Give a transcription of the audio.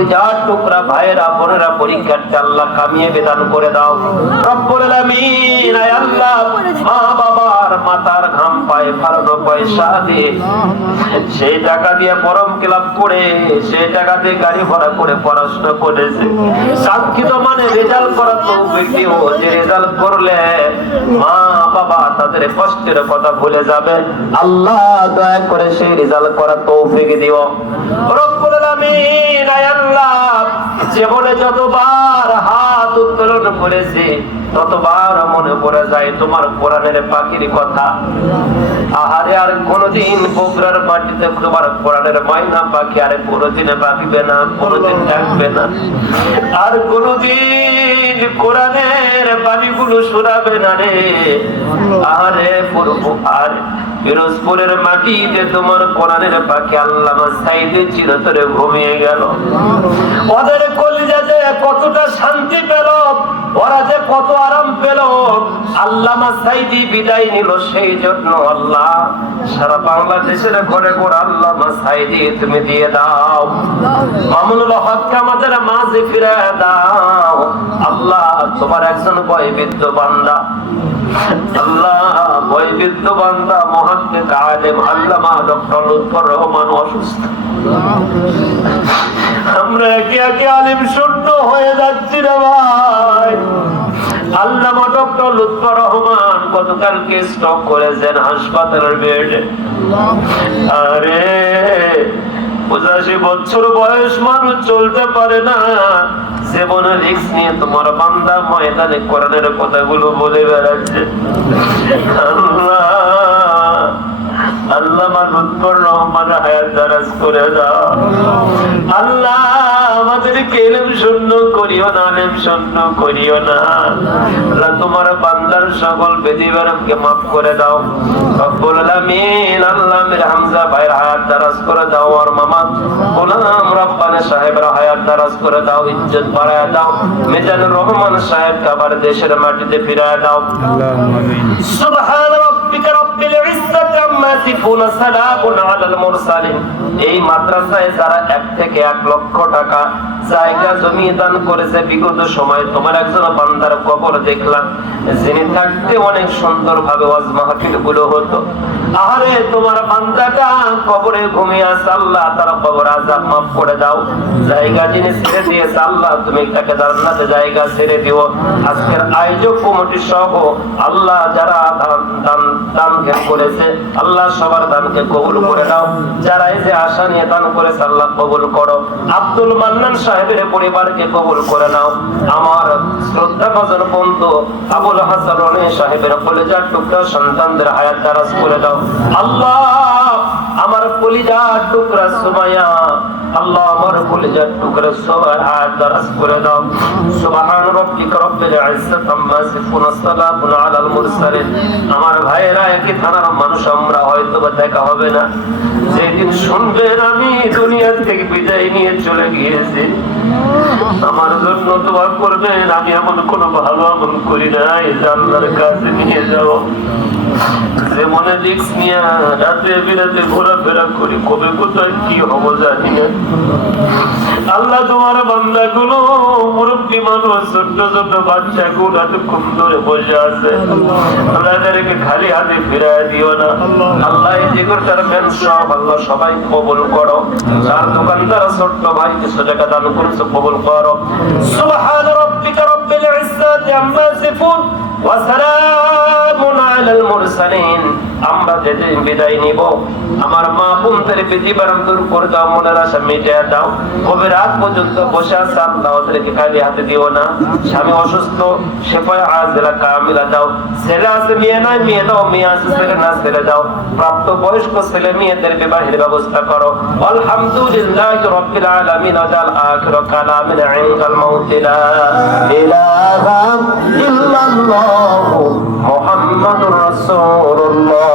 কলিজার টুকরা ভাইয়েরা বোনেরা পরীক্ষার্থী আল্লাহ কামিয়ে বিধান করে দাও রব্বুল আলামিন। আয় আল্লাহ, মা বাবার মাথার ঘাম পায়ে ফালানো পয়সা দিয়ে সেই টাকা দিয়ে পরম ক্লাব করে সেই টাকা দিয়ে গাড়ি ভাড়া করে পড়াশোনা করেছে, কাঙ্ক্ষিত মানে রেজাল্ট করার তৌফিক দিও, যে রেজাল্ট করলে মা বাবা তাদের কষ্টের কথা ভুলে যাবে। আল্লাহ দয়া করে সেই রেজাল্ট করার তৌফিক দিও রব্বুল আলামিন। আয় আল্লাহ, জীবনে যতবার হাত উত্তোলন করেছি ততবার মনে পড়ে যায় তোমার কোরআনের পাখির কথা। আহারে, আর কোনদিন বগুড়ার মাটিতে তোমার কোরআনের ময়না পাখি আর কোনদিন পাকিবে না, কোনদিন ডাকবে না, আর কোনদিন কোরআনের বাণীগুলো শোনাবে না রে। আরে আর পিরোজপুরের মাটিতে তোমার কোরআনের পাখি আল্লামা সাইদি চিরতরে ঘুমিয়ে গেল। ওদের কলিজাতে কতটা শান্তি পেল, ওরা যে কত আরাম পেল। আল্লামা সাইদি বিদায় নিল, সেই জন্য আল্লাহ সারা বাংলাদেশের ঘরে ঘরে আল্লামা সাইদি তুমি দিয়ে দাও। মামুনুল হককে আমাদের মাঝে ফিরে দাও। আল্লাহ, তোমার একজন বয়বৃদ্ধ বান্দা, আল্লাহ বয়বৃদ্ধ বান্দা মুহাক্কিক আলেম আল্লামা ডক্টর লুৎফর রহমান অসুস্থ। আমরা একে একে আলেম শূন্য হয়ে যাচ্ছি রে ভাই। আল্লামা ডক্টর লুৎফর রহমান গতকালকে স্ট্রোক করেছেন হাসপাতালের বেডে। আরে 85 বছর বয়স, মানুষ চলতে পারে না। জীবনের রিস্ক নিয়ে তোমার বান্দা ময়দানে কোরআনের কথাগুলো বলে বেড়াচ্ছে। আল্লামা লুৎফর রহমান হায়াত দারাজ করে দাও। আল্লাহ, আমাদেরকে ইলম শূন্য করিও না, আলেম শূন্য করিও না। আল্লাহ, তোমার বান্দার সকল বেদিবারকে মাফ করে দাও রব্বুল আলামিন। আল্লাহ, মেরে হামজা ভাইয়ের হায়াত দারাজ করে দাও, আর মামা গোলাম রব্বানী সাহেবের হায়াত দারাজ করে দাও, ইজ্জত বাড়ায় দাও। মিজানুর রহমান সাহেবকে আবার দেশের মাটিতে ফিরায় দাও। সুবহান রাব্বিকা রাব্বিল ইজ্জাতি আম্মা ইয়াসিফুন, সালামুন আলাল মুরসালিন। এই মাদ্রাসায় যারা 1 থেকে 1 লক্ষ টাকা জায়গা জমি দান করেছে বিগত সময়ে, তোমার একজন বান্দার কবর দেখলাম, যিনি থাকতে অনেক সুন্দর ভাবে ওয়াজ মাহফিল গুলো হতো। আরে তোমার বান্দাটা কবরে ঘুমিয়ে আছে, আল্লাহ তার কবর আযাব মাফ করে দাও। জায়গা যিনি ছেড়ে দিয়েছে, আল্লাহ তুমি তাকে জান্নাতে জায়গা ছেড়ে দিও। আজকের আয়োজক কমিটি সহ আল্লাহ যারা দান করেছে, আল্লাহ সবার দানকে কবুল করে নাও। যারা এই যে আশা নিয়ে দান করেছে, আল্লাহ কবুল করো। আব্দুল মান্নান সাহেবের পরিবারকে কবুল করে নাও। আমার শ্রদ্ধাভাজন বন্ধু আবুল হাসান রনি সাহেবের কলিজার টুকরা সন্তানদের হায়াত দারাজ করে দাও। আল্লাহ, আমার কলিজার টুকরা সুমাইয়া, আল্লাহ আমার কলিজার টুকরা সবার হায়াত দারাজ করে দাও। সুবহান রাব্বিকা রাব্বিল ইজ্জাতি আম্মা ইয়াসিফুন, সালামুন আলাল মুরসালিন। আমার ভাইয়েরা, একই থানার মানুষ আমরা, হয়তো বা দেখা হবে না। যেদিন শুনবেন আমি দুনিয়া থেকে বিদায় নিয়ে চলে গিয়েছি, আমার জন্য দোয়া করবেন। আমি এমন কোনো ভালো আমল করি নাই যে আল্লাহর কাছে নিয়ে যাও। যে মনে রিস্ক নিয়ে রাতে বিরাতে ঘোরাফেরা করি, কবে কোথায় কি হবো জানি না। আল্লাহ, তোমার বান্দাগুলো মুরব্বী মানুষ, ছোট্ট ছোট্ট বাচ্চা গুলো এতক্ষণ ধরে বসে আছে, আল্লাহ তাদেরকে খালি হাতে ফিরাই দিও না। আল্লাহ, এই যে করতার সব আল্লাহ সবাই কবুল করো। যার দোকানদার ছোট্ট ভাই কিছু টাকা দান করেছে, কবুল করো। সুবহান রাব্বিকা রাব্বিল ইজ্জাতি আম্মা ইয়াসিফুন ওয়া সালামুন আলাল মুরসালিন। আমরা যেদিন বিদায় নিব, আমার মা বোনদের বিধিবারণ দূর করে দাও, মনের আশা মিটিয়ে দাও। কবে রাত পর্যন্ত বসে আছে, আল্লাহ ওদেরকে খালি হাতে দিও না। স্বামী অসুস্থ, শেফায়ে আজলা কামিলা দাও। ছেলে আছে, মেয়ে নাই, মেয়ে দাও। মেয়ে আছে, ছেলে না, ছেলে দাও। প্রাপ্ত বয়স্ক ছেলে মেয়েদের বিবাহের ব্যবস্থা করো। আলহামদুলিল্লাহি রাব্বিল আলামিন। আজাল আখির কালামিনা ইনদাল মাউত, লা ইলাহা ইল্লাল্লাহ মুহাম্মাদুর রাসূলুল্লাহ।